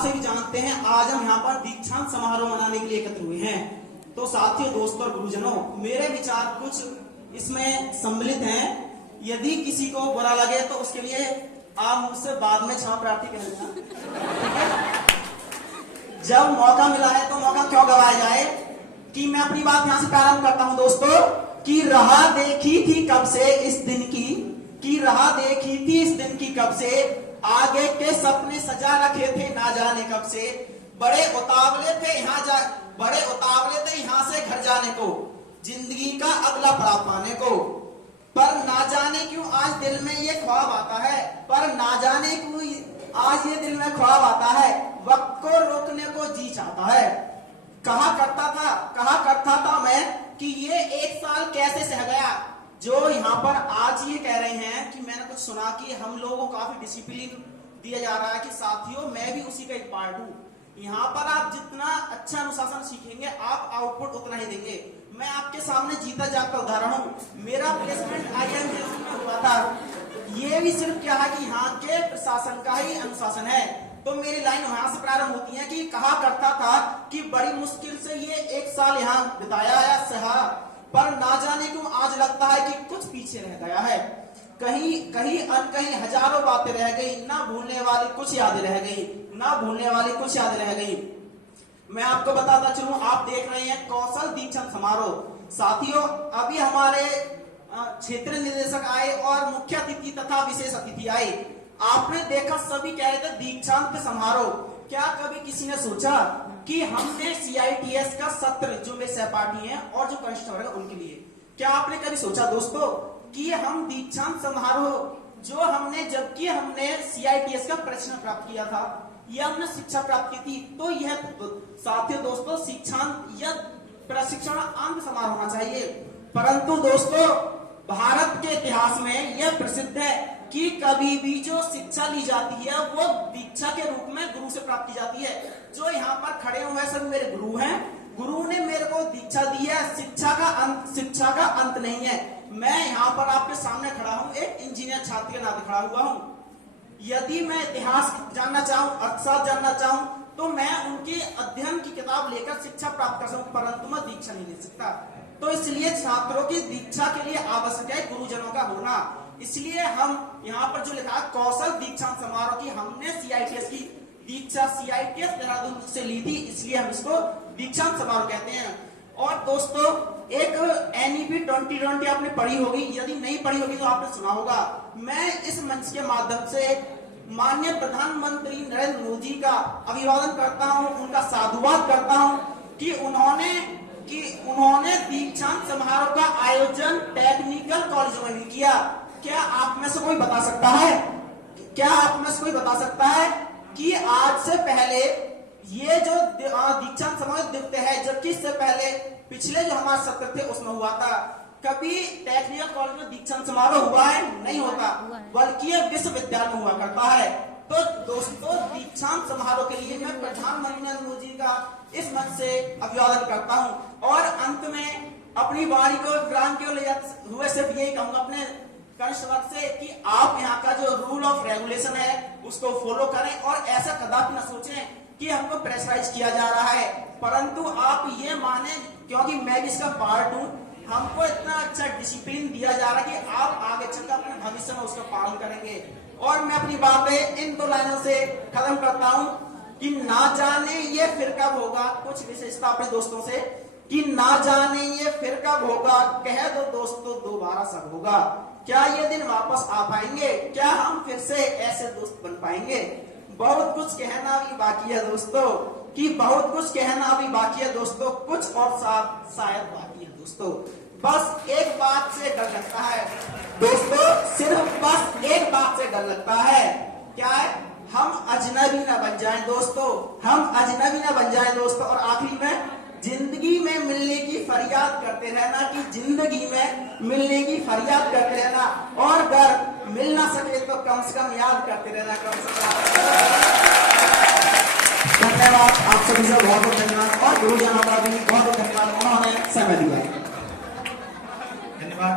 आप सभी जानते हैं आज हम यहाँ पर दीक्षांत समारोह मनाने के लिए एकत्र हुए हैं। तो साथियों, दोस्तों और गुरुजनों, मेरे विचार कुछ इसमें सम्मिलित हैं। यदि किसी को बुरा लगे तो उसके लिए आप मुझसे बाद में क्षमा प्रार्थी कर लेना, ठीक है? जब मौका मिला है तो मौका क्यों गवाया जाए। कि मैं अपनी बात यहाँ से प्रारंभ करता हूँ दोस्तों, कि राह देखी थी कब से इस दिन की राह देखी थी इस दिन की कब से, आगे के सपने सजा रखे थे ना जाने कब से, बड़े उतावले थे यहाँ से घर जाने को, जिंदगी का अगला पड़ाव पाने को, पर ना जाने क्यों आज दिल में ये ख्वाब आता है, वक्त को रोकने को जी चाहता है। कहा करता था मैं कि ये एक साल कैसे सह गया। जो यहाँ पर आज ये कह रहे हैं कि मैंने कुछ सुना कि हम लोगों को काफी डिसिप्लिन दिया जा रहा है, कि साथियों मैं भी उसी का एक पार्ट हूँ। यहाँ पर आप जितना अच्छा अनुशासन सीखेंगे आप आउटपुट उतना ही देंगे। मैं आपके सामने जीता जागता उदाहरण हूँ। मेरा प्लेसमेंट IIM में हुआ था। ये भी सिर्फ क्या है कि यहाँ के प्रशासन का ही अनुशासन है। तो मेरी लाइन वहां से प्रारंभ होती है कि कहा करता था कि बड़ी मुश्किल से ये एक साल यहाँ बिताया है सहा, पर ना जाने क्यों आज लगता है कि कुछ पीछे रह गया है। कहीं अनकहीं हजारों बातें रह गई, ना भूलने वाली कुछ यादें रह गई। मैं आपको बताता चलूं, आप देख रहे हैं कौशल दीक्षांत समारोह। साथियों, अभी हमारे क्षेत्र निदेशक आए और मुख्य अतिथि तथा विशेष अतिथि आए। आपने देखा सभी कह रहे थे दीक्षांत समारोह। क्या कभी किसी ने सोचा कि हमने CITS का सत्र, जो मेरे सहपाठी हैं और जो कनिष्ठ वर्ग है उनके लिए, क्या आपने कभी सोचा दोस्तों कि हम दीक्षांत समारोह जबकि हमने CITS का प्रशिक्षण प्राप्त किया था या हमने शिक्षा प्राप्त की थी, तो यह साथियों दोस्तों शिक्षांत या प्रशिक्षण अंत समारोह होना चाहिए। परंतु दोस्तों, भारत के इतिहास में यह प्रसिद्ध है कि कभी भी जो शिक्षा ली जाती है वो दीक्षा के रूप में गुरु से प्राप्त की जाती है। जो यहाँ पर खड़े हुए सब मेरे गुरु हैं। गुरु ने मेरे को दीक्षा दी है। शिक्षा का अंत नहीं है। मैं यहाँ पर आपके सामने खड़ा हूँ, एक इंजीनियर छात्र के नाते खड़ा हुआ हूँ। यदि मैं इतिहास जानना चाहूँ, अर्थशास्त्र जानना चाहूँ, तो मैं उनकी अध्ययन की किताब लेकर शिक्षा प्राप्त कर सकूँ, परंतु मैं दीक्षा नहीं ले सकता। तो इसलिए छात्रों की दीक्षा के लिए आवश्यक है गुरुजनों का होना। इसलिए हम यहाँ पर जो लिखा है कौशल दीक्षांत समारोह की, हमने CITS की दीक्षा CITS देहरादून से ली थी, इसलिए हम इसको दीक्षांत समारोह कहते हैं। और दोस्तों, एक NEP 2020 आपने पढ़ी होगी, यदि नहीं पढ़ी होगी तो आपने सुना होगा। मैं इस मंच के माध्यम से माननीय प्रधानमंत्री नरेंद्र मोदी का अभिवादन करता हूँ, उनका साधुवाद करता हूँ कि उन्होंने दीक्षांत समारोह का आयोजन टेक्निकल कॉलेजों में भी किया। क्या आप में से कोई बता सकता है कि आज से पहले ये जो दीक्षांत समारोह दिखते हैं, जबकि इससे पहले पिछले जो हमारे सत्र थे उसमें हुआ था। कभी टेक्निकल कॉलेज में दीक्षांत समारोह हुआ है? नहीं होता, बल्कि ये विश्वविद्यालय में हुआ करता है। तो दोस्तों, दीक्षांत समारोह के लिए मैं प्रधानमंत्री नरेंद्र मोदी का इस मंच से अभिवादन करता हूँ। और अंत में अपनी वाणी को ग्राम की ओर ले जाते हुए सिर्फ यही कहूंगा अपने कनिष्ठ वर्ग से कि आप यहाँ का जो रूल ऑफ रेगुलेशन है उसको फॉलो करें, और ऐसा कदापि न सोचें कि हमको प्रेशराइज किया जा रहा है। परंतु आप ये माने, क्योंकि मैं इसका पार्ट हूँ, हमको इतना अच्छा डिसिप्लिन दिया जा रहा है कि आप आगे चलकर अपने भविष्य में उसका पालन करेंगे। और मैं अपनी बातें इन 2 लाइनों से खत्म करता हूँ कि ना जाने ये फिर कब होगा। कुछ विशेषता अपने दोस्तों से कि ना जाने ये फिर कब होगा, कह दो दोस्तों दोबारा सब होगा। क्या ये दिन वापस आ पाएंगे? क्या हम फिर से ऐसे दोस्त बन पाएंगे? बहुत कुछ कहना भी बाकी है दोस्तों, कुछ और शायद बाकी है दोस्तों। बस एक बात से डर लगता है दोस्तों, सिर्फ बस एक बात से डर लगता है। क्या है? हम अजनबी ना बन जाएं दोस्तों। और आखिरी में जिंदगी में मिलने की फरियाद करते रहना, और अगर मिल ना सके तो कम से कम याद करते रहना। धन्यवाद आप सभी से, बहुत बहुत धन्यवाद। और गुरुजनों का भी बहुत बहुत धन्यवाद, उन्होंने समय दिया। धन्यवाद।